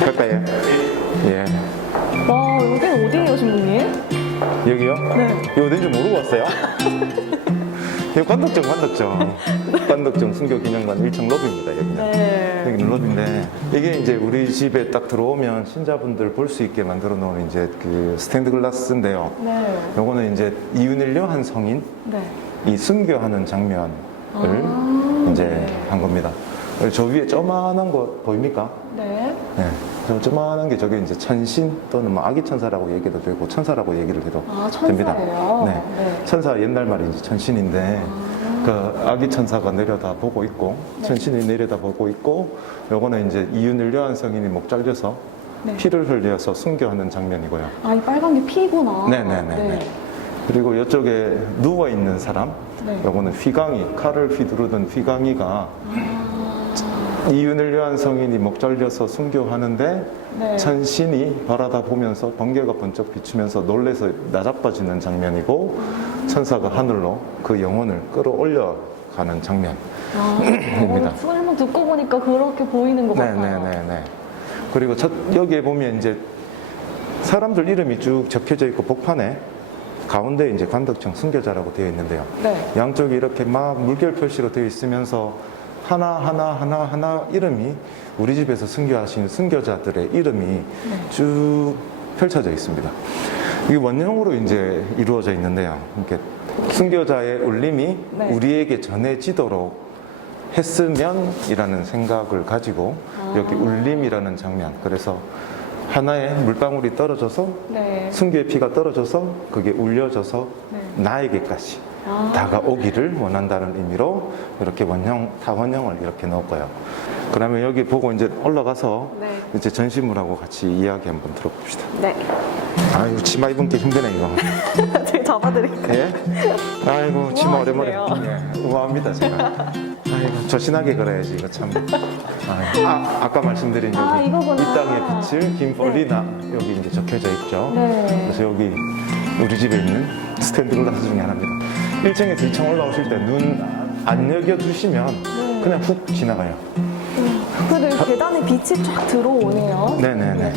갈까요? 예. 와, 여기 어디예요, 신부님? 여기요? 네. 여기 어딘지 모르고 왔어요? 여기 관덕정 순교기념관 1층 로비입니다, 여기는. 네. 여기는 로비인데, 이게 이제 우리 집에 딱 들어오면 신자분들 볼 수 있게 만들어 놓은 이제 그 스탠드 글라스인데요. 네. 요거는 이제 이윤일료 한 성인, 네. 이 순교하는 장면을 이제 한 겁니다. 저 위에 조만한 거 보입니까? 네. 네. 저 조만한 게 저게 이제 천신 또는 뭐 아기 천사라고 얘기도 되고 천사라고 얘기를 해도 아, 됩니다. 천사예요? 네. 네. 천사 옛날 말이 이제 천신인데 그 아기 천사가 내려다 보고 있고 네. 천신이 내려다 보고 있고 요거는 이제 이윤을려한 성인이 목 잘려서 네. 피를 흘려서 순교하는 장면이고요. 아, 이 빨간 게 피구나. 네네네. 그리고 이쪽에 누워 있는 사람, 네. 요거는 휘강이 칼을 휘두르던 휘강이가 이윤을려한 성인이 목 잘려서 순교하는데 네. 천신이 바라다 보면서 번개가 번쩍 비추면서 놀래서 나자빠지는 장면이고 천사가 하늘로 그 영혼을 끌어올려가는 장면입니다. 설명 듣고 보니까 그렇게 보이는 것 같아요. 네네네네. 그리고 여기에 보면 이제 사람들 이름이 쭉 적혀져 있고 복판에 가운데 이제 관덕정 순교자라고 되어 있는데요. 네. 양쪽이 이렇게 막 물결 표시로 되어 있으면서 하나 이름이 우리 집에서 순교하신 순교자들의 이름이 쭉 펼쳐져 있습니다. 이게 원형으로 이제 이루어져 있는데요. 이렇게 순교자의 울림이 네. 우리에게 전해지도록 했으면이라는 생각을 가지고 여기 울림이라는 장면. 그래서 하나의 물방울이 떨어져서 네. 순교의 피가 떨어져서 그게 울려져서 네. 나에게까지 다가오기를 원한다는 의미로 이렇게 타원형을 이렇게 넣었고요. 그러면 여기 보고 이제 올라가서 네. 이제 전시물하고 같이 이야기 한번 들어봅시다. 네. 아이고, 치마 입은 게 힘드네, 이거. 제가 잡아드릴까요? 예? 아이고, 치마 오랜만에. 우아하시네요. 예, 우아합니다, 제가. 아이고, 조신하게 걸어야지, 이거 참. 아까 말씀드린 여기. 이거구나. 이 땅의 빛을 김폴리나 여기 이제 적혀져 있죠. 네. 그래서 여기 우리 집에 있는 스탠드 글라스 중에 하나입니다. 1층에서 2층 올라오실 때 눈 안 여겨두시면 그냥 훅 지나가요. 그래도 계단에 빛이 쫙 들어오네요. 네네네.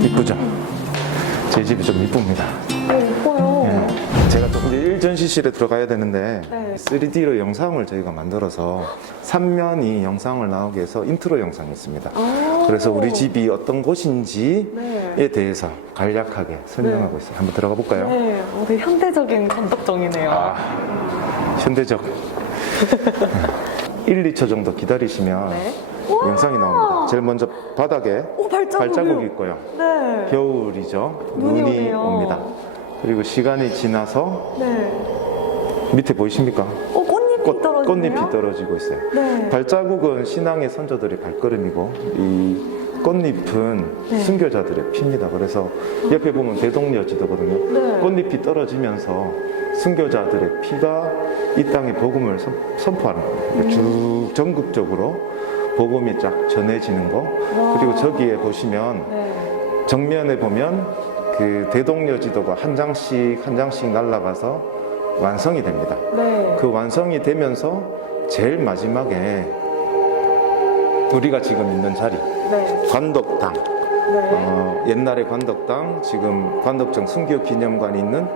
이쁘죠? 제 집이 좀 이쁩니다. 이뻐요. 예. 제가 또 이제 1전시실에 들어가야 되는데 네. 3D로 영상을 저희가 만들어서 3면이 영상을 나오게 해서 인트로 영상이 있습니다. 그래서 우리 집이 어떤 곳인지에 네. 대해서 간략하게 설명하고 있어요. 한번 들어가 볼까요? 네. 되게 현대적인 관덕정이네요. 현대적. 1, 2초 정도 기다리시면 네. 영상이 나옵니다. 제일 먼저 바닥에 발자국이 있고요. 네. 겨울이죠. 눈이 눈이 오네요. 옵니다. 그리고 시간이 지나서 네. 밑에 보이십니까? 꽃잎이 떨어지네요. 꽃잎이 떨어지고 있어요. 네. 발자국은 신앙의 선조들의 발걸음이고 이 꽃잎은 네. 순교자들의 피입니다. 그래서 옆에 보면 대동여 지도거든요. 네. 꽃잎이 떨어지면서 순교자들의 피가 이 땅에 복음을 선포하는 거예요. 쭉 전국적으로 복음이 쫙 전해지는 거. 그리고 저기에 보시면 네. 정면에 보면 그 대동여 지도가 한 장씩 날아가서 완성이 됩니다. 네. 그 완성이 되면서 제일 마지막에 우리가 지금 있는 자리, 네. 관덕당, 네. 옛날에 관덕당, 지금 관덕정 순교기념관이 있는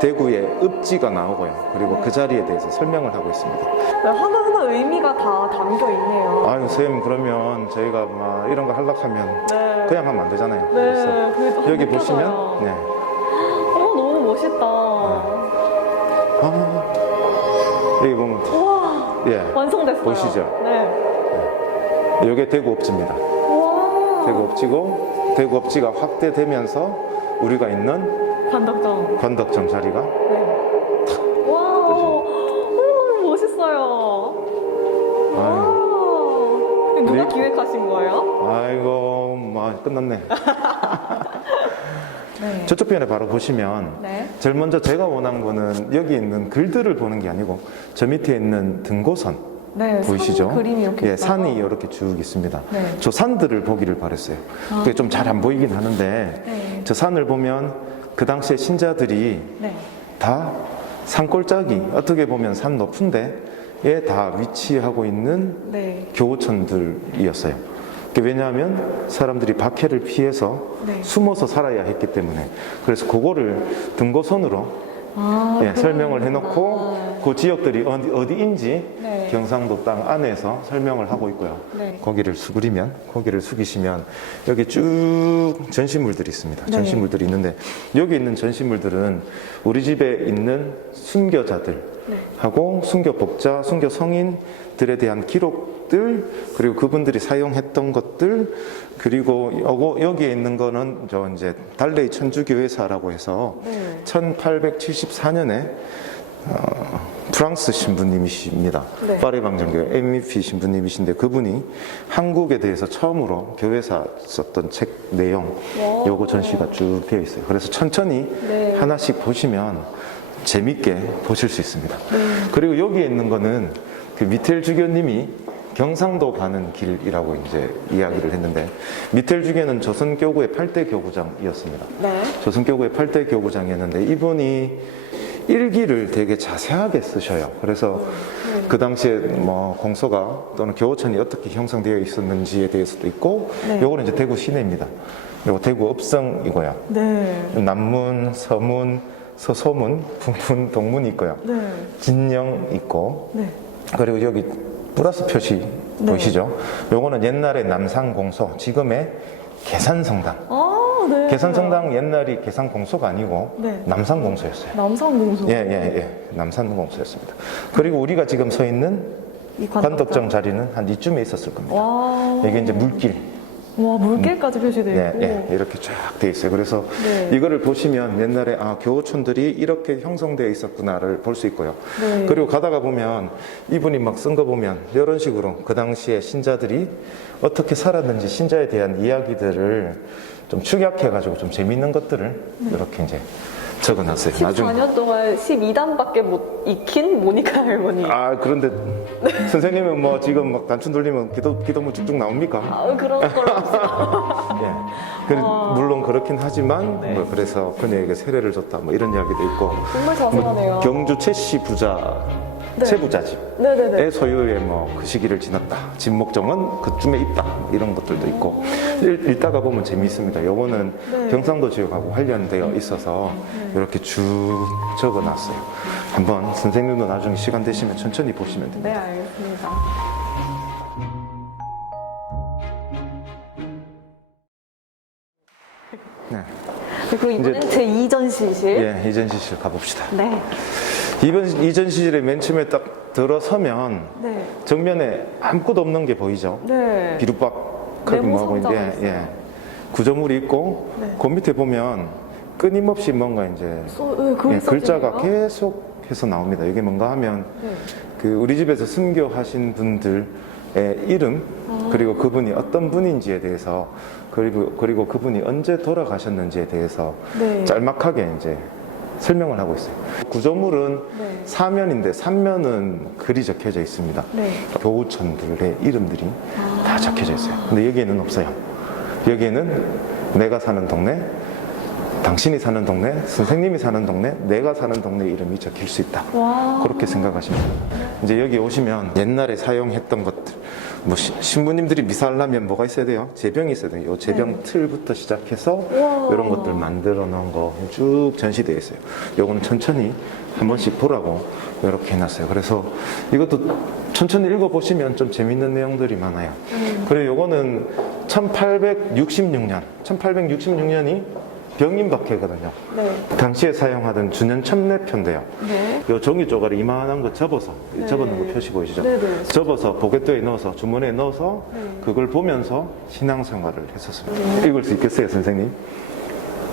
대구의 읍지가 나오고요. 그리고 그 자리에 대해서 설명을 하고 있습니다. 네, 하나하나 의미가 다 담겨 있네요. 아유, 선생님, 그러면 저희가 막 이런 거 하려고 하면 네. 그냥 하면 안 되잖아요. 네. 그래서 그게 또 여기 느껴져요. 보시면, 네. 너무 멋있다. 여기 보면, 우와. 예. 완성됐어요. 보시죠. 네. 이게 대구 읍지입니다. 우와. 대구 읍지고, 대구 읍지가 확대되면서 우리가 있는 관덕정. 관덕정 자리가 네. 와. 너무 멋있어요. 와. 누가 기획하신 거예요? 아이고, 막 끝났네. 네. 저쪽 편에 바로 보시면 네. 제일 먼저 제가 원한 거는 여기 있는 글들을 보는 게 아니고 저 밑에 있는 등고선 네. 보이시죠? 산 그림이 이렇게 예, 있어요. 산이 이렇게 쭉 있습니다. 네. 저 산들을 보기를 바랬어요. 그게 좀 잘 안 보이긴 하는데 네. 저 산을 보면 그 당시에 신자들이 네. 다 산골짜기, 어떻게 보면 산 높은데에 다 위치하고 있는 네. 교우천들이었어요. 왜냐하면 사람들이 박해를 피해서 네. 숨어서 살아야 했기 때문에. 그래서 그거를 등고선으로 예, 설명을 해놓고 그 지역들이 어디인지 네. 경상도 땅 안에서 설명을 하고 있고요. 네. 고개를 숙이시면 여기 쭉 전시물들이 있습니다. 네. 전시물들이 있는데 여기 있는 전시물들은 우리 집에 있는 순교자들하고 순교복자, 순교 성인들에 대한 기록들, 그리고 그분들이 사용했던 것들, 그리고 여기에 있는 거는 저 이제 달레이 천주교회사라고 해서 네. 1874년에 프랑스 신부님이십니다. 네. 파리 방정교회 MEP 신부님이신데 그분이 한국에 대해서 처음으로 교회사 썼던 책 내용 와. 요거 전시가 쭉 되어 있어요. 그래서 천천히 네. 하나씩 보시면 재밌게 보실 수 있습니다. 네. 그리고 여기에 있는 거는 그 미텔 주교님이 경상도 가는 길이라고 이제 이야기를 했는데, 미텔 주교는 조선교구의 8대 교구장이었습니다. 네. 조선교구의 8대 교구장이었는데 이분이 일기를 되게 자세하게 쓰셔요. 그래서 그 당시에 뭐 공소가 또는 교호천이 어떻게 형성되어 있었는지에 대해서도 있고, 네. 요거는 이제 대구 시내입니다. 요거 대구 읍성이고요. 네. 남문, 서문, 서소문, 북문, 동문이 있고요. 네. 진영 있고, 네. 그리고 여기 플러스 표시 네. 보이시죠? 요거는 옛날에 남산공소, 지금의 계산성당. 아, 네. 계산성당 옛날이 계산공소가 아니고 네. 남산공소였어요. 남산공소. 예. 남산공소였습니다. 그리고 우리가 지금 서 있는 이 관덕정 자리는 한 이쯤에 있었을 겁니다. 와. 이게 이제 물길. 와, 물길까지 표시되어 있고. 이렇게 쫙 돼 있어요. 그래서 네. 이거를 보시면 옛날에 교호촌들이 이렇게 형성되어 있었구나를 볼 수 있고요. 네. 그리고 가다가 보면 이분이 막 쓴 거 보면 이런 식으로 그 당시에 신자들이 어떻게 살았는지 신자에 대한 이야기들을 좀 축약해가지고 좀 재밌는 것들을 이렇게 이제 적어놨어요. 14년 동안 12단밖에 못 익힌 모니카 할머니. 그런데 선생님은 뭐 지금 막 단춘 돌리면 기도문 쭉쭉 나옵니까? 그런 걸 없어. 예. 물론 그렇긴 하지만 뭐 그래서 그녀에게 세례를 줬다 뭐 이런 이야기도 있고, 정말 자세하네요. 경주 최씨 부자 네. 최부자집의 네네네. 소유의 뭐 그 시기를 지났다. 진목정은 그쯤에 있다. 뭐 이런 것들도 있고 읽다가 보면 재미있습니다. 요거는 네. 경상도 지역하고 관련되어 있어서 이렇게 쭉 적어놨어요. 한번 선생님도 나중에 시간 되시면 천천히 보시면 됩니다. 네, 알겠습니다. 네. 그리고 이번엔 제 2전시실. 예, 이전시실 가봅시다. 네. 이전시실에 맨 처음에 딱 들어서면 네. 정면에 아무것도 없는 게 보이죠? 네. 비룩박하게 네모 뭐하고 상자가 있는데, 있어요. 구조물이 있고, 네. 그 밑에 보면 끊임없이 뭔가 이제 글이 글자가 써지네요. 계속해서 나옵니다. 이게 뭔가 하면 네. 그 우리 집에서 순교하신 분들의 이름, 그리고 그분이 어떤 분인지에 대해서, 그리고 그분이 언제 돌아가셨는지에 대해서 네. 짤막하게 이제 설명을 하고 있어요. 구조물은 네. 사면인데 3면은 글이 적혀져 있습니다. 네. 교우촌들의 이름들이 다 적혀져 있어요. 근데 여기에는 없어요. 여기에는 내가 사는 동네, 당신이 사는 동네, 선생님이 사는 동네, 내가 사는 동네 이름이 적힐 수 있다. 와. 그렇게 생각하시면 돼요. 이제 여기 오시면 옛날에 사용했던 것들, 뭐 신부님들이 미사를 하면 뭐가 있어야 돼요? 제병이 있어야 돼요. 이 제병 틀부터 시작해서 우와. 이런 것들 만들어 놓은 거 쭉 전시되어 있어요. 요거는 천천히 한 번씩 보라고 이렇게 해놨어요. 그래서 이것도 천천히 읽어보시면 좀 재밌는 내용들이 많아요. 그리고 요거는 1866년이 병인박해거든요. 네. 당시에 사용하던 준현 첨례표인데요. 네. 요 종이 쪼가리 이만한 거 접어서, 접어놓은 거 표시 보이시죠? 네네. 접어서 포개도에 넣어서, 주머니에 넣어서 그걸 보면서 신앙생활을 했었습니다. 읽을 수 있겠어요, 선생님?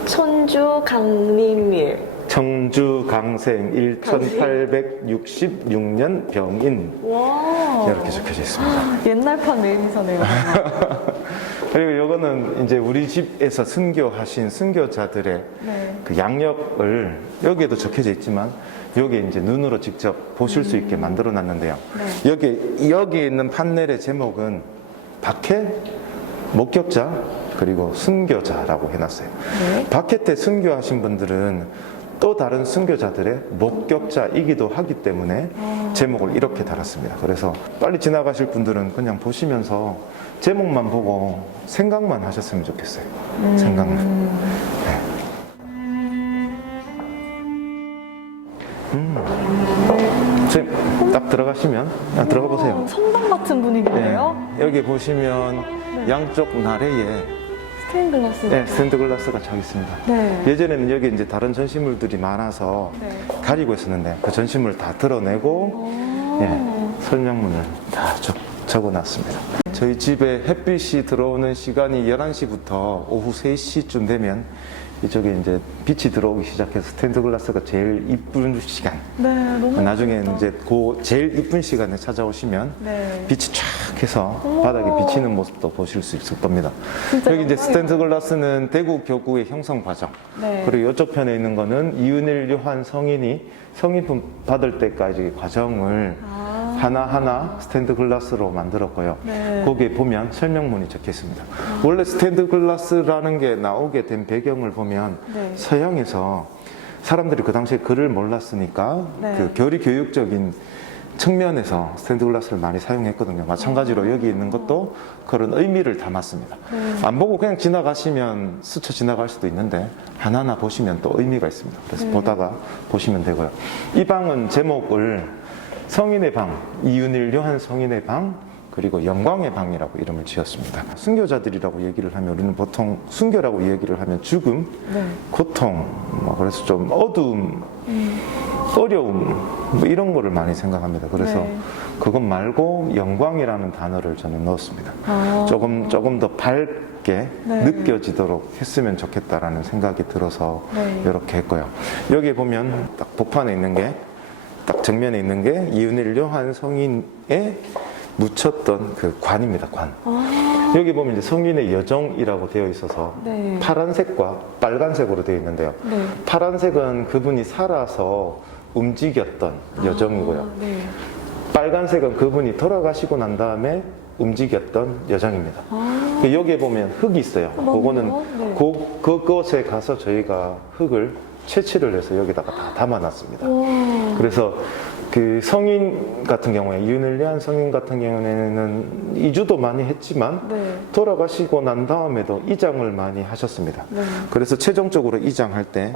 천주 강림일. 청주 강생 1866년 병인. 와. 이렇게 적혀져 있습니다. 옛날판 메인이사네요. 그리고 이거는 이제 우리 집에서 순교하신 순교자들의 네. 그 양력을 여기에도 적혀져 있지만 여기에 이제 눈으로 직접 보실 수 있게 만들어 놨는데요. 네. 여기 있는 판넬의 제목은 박해, 목격자, 그리고 순교자라고 해놨어요. 네. 박해 때 순교하신 분들은 또 다른 순교자들의 목격자이기도 하기 때문에 제목을 이렇게 달았습니다. 그래서 빨리 지나가실 분들은 그냥 보시면서 제목만 보고 생각만 하셨으면 좋겠어요. 생각만. 네. 지금 딱 들어가시면 들어가 보세요. 성당 같은 분위기네요. 네. 여기 보시면 양쪽 나래에 스테인 글라스. 네, 스탠드 글라스가 차 있습니다. 네. 예전에는 여기 이제 다른 전시물들이 많아서 네. 가리고 있었는데 그 전시물 다 드러내고 예, 설명문을 다 적어놨습니다. 저희 집에 햇빛이 들어오는 시간이 11시부터 오후 3시쯤 되면 이쪽에 이제 빛이 들어오기 시작해서 스탠드 글라스가 제일 이쁜 시간. 네, 너무 나중에 예쁘다. 이제 그 제일 이쁜 시간에 찾아오시면 네. 빛이 쫙 해서 바닥에 비치는 모습도 보실 수 있을 겁니다. 진짜 여기 이제 영광이다. 스탠드 글라스는 대구 교구의 형성 과정. 네. 그리고 이쪽 편에 있는 거는 이은일 요한 성인이 성인품 받을 때까지 과정을 하나하나 스탠드 글라스로 만들었고요. 네. 거기에 보면 설명문이 적혀 있습니다. 원래 스탠드 글라스라는 게 나오게 된 배경을 보면 네. 서양에서 사람들이 그 당시에 글을 몰랐으니까 네. 그 교리 교육적인 측면에서 스탠드 글라스를 많이 사용했거든요. 마찬가지로 여기 있는 것도 그런 의미를 담았습니다. 안 보고 그냥 지나가시면 스쳐 지나갈 수도 있는데 하나하나 보시면 또 의미가 있습니다. 그래서 보다가 보시면 되고요. 이 방은 제목을 성인의 방, 이윤일 요한 성인의 방, 그리고 영광의 방이라고 이름을 지었습니다. 순교자들이라고 얘기를 하면 우리는 보통 순교라고 얘기를 하면 죽음, 네. 고통, 그래서 좀 어두움, 어려움 뭐 이런 거를 많이 생각합니다. 그래서 네. 그것 말고 영광이라는 단어를 저는 넣었습니다. 조금 더 밝게 네. 느껴지도록 했으면 좋겠다라는 생각이 들어서 네. 이렇게 했고요. 여기 보면 딱 복판에 있는 게 딱 정면에 있는 게 이은일 요한 성인에 묻혔던 그 관입니다. 관. 여기 보면 이제 성인의 여정이라고 되어 있어서 네. 파란색과 빨간색으로 되어 있는데요. 네. 파란색은 그분이 살아서 움직였던 여정이고요. 네. 빨간색은 그분이 돌아가시고 난 다음에 움직였던 여정입니다. 여기에 보면 흙이 있어요. 그거는 네. 그곳에 가서 저희가 흙을 채취를 해서 여기다가 다 담아놨습니다. 그래서 그 성인 같은 경우에 이윤일 요한 성인 같은 경우에는 이주도 많이 했지만 네. 돌아가시고 난 다음에도 이장을 많이 하셨습니다. 네. 그래서 최종적으로 이장할 때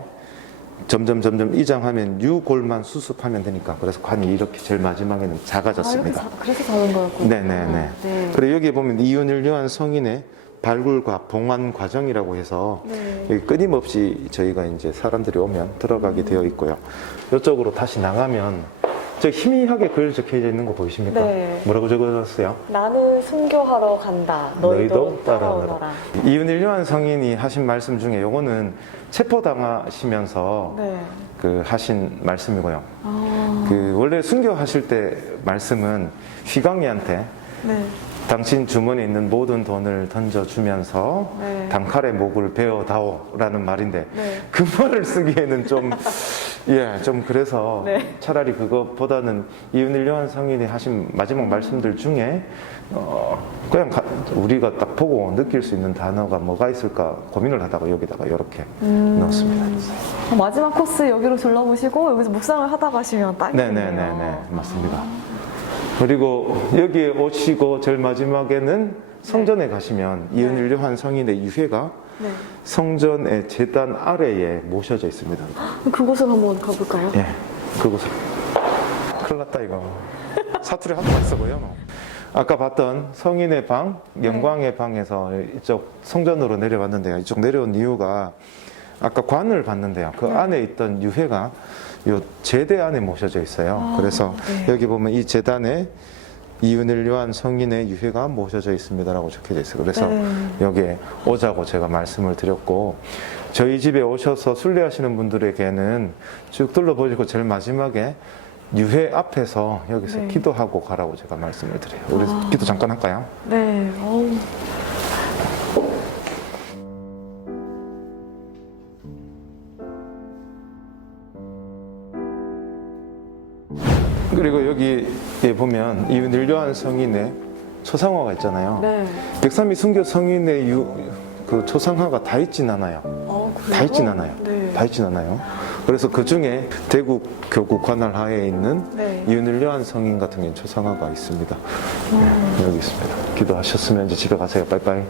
점점 이장하면 유골만 수습하면 되니까 그래서 관이 이렇게 제일 마지막에는 작아졌습니다. 그래서 작은 거였군요. 네네네. 네. 그리고 여기 보면 이윤일 요한 성인의 발굴과 봉안 과정이라고 해서 네. 여기 끊임없이 저희가 이제 사람들이 오면 들어가게 되어 있고요. 이쪽으로 다시 나가면 저 희미하게 글 적혀 있는 거 보이십니까? 네. 뭐라고 적어놨어요? 나는 순교하러 간다. 너희도 따라오너라. 이은일 요한 성인이 하신 말씀 중에 요거는 체포당하시면서 네. 그 하신 말씀이고요. 그 원래 순교하실 때 말씀은 휘광이한테 네. 당신 주머니에 있는 모든 돈을 던져주면서 네. 단칼에 목을 베어다오라는 말인데 네. 그 말을 쓰기에는 좀 좀 그래서 네. 차라리 그것보다는 이은일 요한 성인이 하신 마지막 말씀들 중에 그냥 우리가 딱 보고 느낄 수 있는 단어가 뭐가 있을까 고민을 하다가 여기다가 이렇게 넣었습니다. 마지막 코스 여기로 둘러보시고 여기서 묵상을 하다 가시면 딱이네요. 네네네네 맞습니다. 그리고 여기에 오시고 제일 마지막에는 성전에 가시면 이은일 요한 성인의 유해가 네. 성전의 제단 아래에 모셔져 있습니다. 그곳을 한번 가볼까요? 예, 그곳을. 큰일 났다 이거. 사투리 하도 많이 써고요. 아까 봤던 성인의 방, 영광의 방에서 이쪽 성전으로 내려왔는데요. 이쪽 내려온 이유가 아까 관을 봤는데요. 그 안에 있던 유해가 요 제대 안에 모셔져 있어요. 그래서 네. 여기 보면 이 제단에 이윤일 요한 성인의 유해가 모셔져 있습니다라고 적혀져 있어요. 그래서 네. 여기에 오자고 제가 말씀을 드렸고 저희 집에 오셔서 순례하시는 분들에게는 쭉 둘러보시고 제일 마지막에 유해 앞에서 여기서 네. 기도하고 가라고 제가 말씀을 드려요. 우리 기도 잠깐 할까요? 네. 그리고 여기에 보면 이윤일 요한 성인의 초상화가 있잖아요. 네. 132 순교 성인의 그 초상화가 다 있진 않아요. 그래요? 다 있진 않아요. 네. 다 있진 않아요. 그래서 그 중에 대구 교구 관할 하에 있는 네. 이은율요한 성인 같은 경우는 초상화가 있습니다. 여기 있습니다. 기도하셨으면 이제 집에 가세요. 빠이빠이.